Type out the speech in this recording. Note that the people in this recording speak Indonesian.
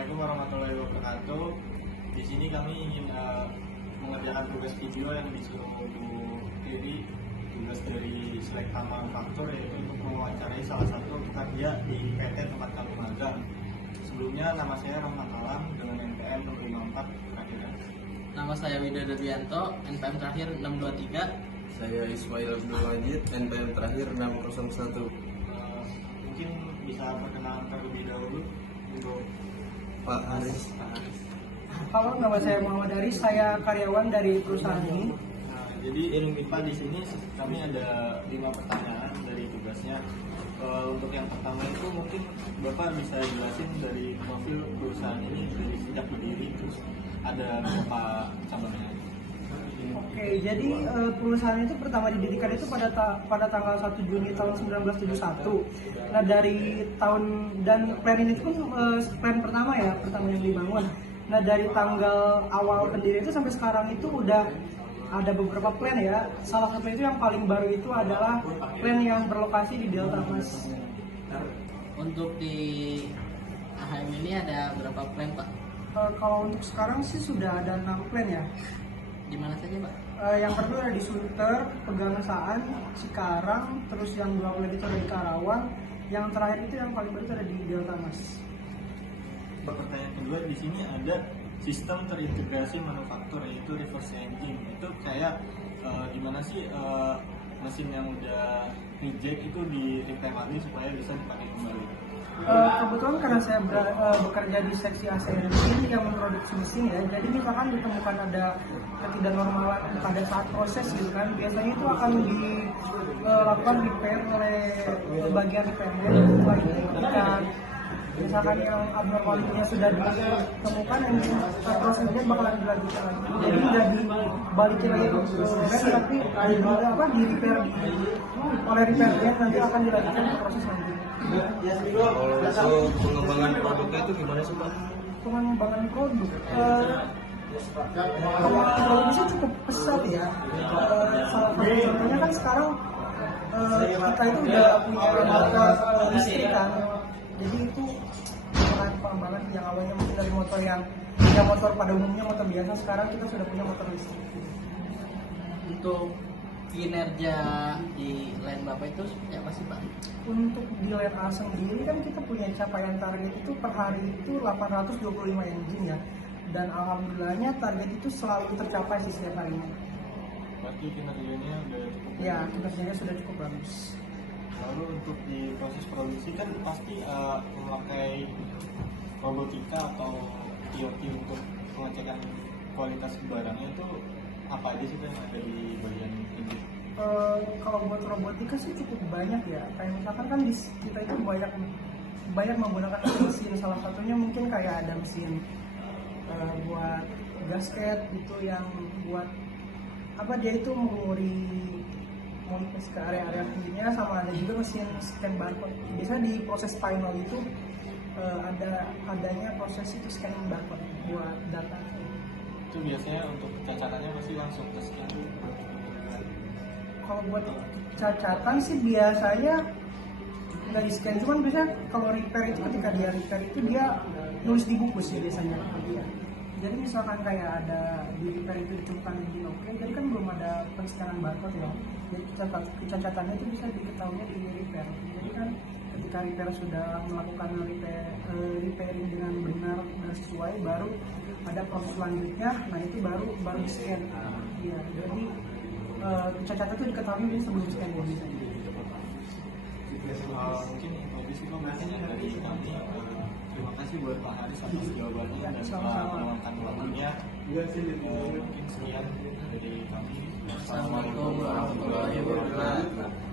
Assalamualaikum warahmatullahi wabarakatuh. Di sini kami ingin mengerjakan tugas video yang disuruh Bu Tiri, tugas dari Selekta Manufaktur, yaitu untuk mewawancarai salah satu pekerja di PT tempat kami magang. Sebelumnya nama saya Rahmat Alam dengan NPM 654 terakhir. Nama saya Widodo Bianto, NPM terakhir 623. Saya Ismail Abdul Majid, NPM terakhir 601. Mungkin bisa perkenalan terlebih dahulu untuk Pak Aris. Halo, nama saya Muhammad Aris, saya karyawan dari perusahaan ini. Jadi Pak, di sini kami ada 5 pertanyaan dari tugasnya. Untuk yang pertama itu mungkin Bapak bisa jelasin dari profil perusahaan ini dari sejak berdiri, terus ada berapa cabangnya? Oke, jadi perusahaan itu pertama didirikan itu pada tanggal 1 Juni tahun 1971. Nah, dari tahun dan plan ini pun plan pertama yang dibangun. Nah, dari tanggal awal pendiri itu sampai sekarang itu udah ada beberapa plan ya. Salah satu itu yang paling baru itu adalah plan yang berlokasi di Delta Mas. Untuk di AHM ini ada berapa plan, Pak? Kalau untuk sekarang sih sudah ada 6 plan ya. Di mana saja, Pak? Yang kedua ada di Sunter, Pegangsaan, Cikarang, terus yang 2 plan itu ada di Karawang, yang terakhir itu yang paling baru itu ada di Delta Mas. Pertanyaan kedua, di sini ada sistem terintegrasi manufaktur, yaitu reverse engine. Itu kayak gimana sih mesin yang udah reject itu di repair lagi supaya bisa dipakai kembali? Kebetulan karena saya bekerja di seksi ACN yang memproduksi mesin ya, jadi misalkan ditemukan ada ketidaknormalan pada saat proses gitu kan, biasanya itu akan dilakukan repair oleh bagian repairnya. Ketika misalkan yang abnormalitasnya sudah ditemukan, yang prosesnya bakalan dilanjutkan lagi. Jadi nggak dibalikin lagi ke proses, tapi di repair oleh repairnya, nanti akan dilanjutkan ke proses selanjutnya. Kalau pengembangan produknya itu gimana sih, Pak? Pengembangan produk, kalau produksi cukup pesat ya. Salah satu contohnya kan sekarang kita itu udah punya motor listrik kan, jadi itu pengembangan yang awalnya mungkin dari motor yang motor pada umumnya motor biasa, sekarang kita sudah punya motor listrik. Untuk kinerja di line Bapak itu seperti apa sih, Pak? Untuk di line A sendiri kan kita punya capaian target itu per hari itu 825 engine ya, dan alhamdulillahnya target itu selalu tercapai sih setiap harinya. Berarti kinerjanya udah cukup. Ya, kinerjanya sudah cukup bagus. Lalu untuk di proses produksi kan pasti memakai robotika atau IoT untuk pengecekan kualitas barangnya, itu apa aja sih yang ada di bagian ini? Kalau buat robotika sih cukup banyak ya. Kayak misalkan kan kita itu banyak menggunakan mesin. Salah satunya mungkin kayak ada mesin buat gasket itu yang buat dia itu menguri ke area-area tingginya, sama ada juga mesin scan barcode. Biasanya di proses final itu adanya proses itu scanning barcode buat data. Itu biasanya untuk cacatannya pasti langsung ke scan. Kalau buat cacatan sih biasanya nggak di scan, cuman biasanya kalau repair itu ketika dia repair itu dia nulis di buku sih biasanya. Jadi misalkan kayak ada di repair itu ditemukan engine oke, jadi kan belum ada penskanan barcode ya. Jadi cacatannya itu bisa diketahui di repair. Jadi kan ketika repair sudah melakukan repairing dengan benar dan sesuai, baru ada proses selanjutnya. Nah itu baru di scan. Iya, jadi cacatnya itu diketahui sebelum scan ya. Mungkin habis itu biasanya dari kami. Terima kasih buat Pak Haris atas jawabannya dan telah meluangkan waktunya. Mungkin sekian dari kami. Assalamualaikum warahmatullahi wabarakatuh.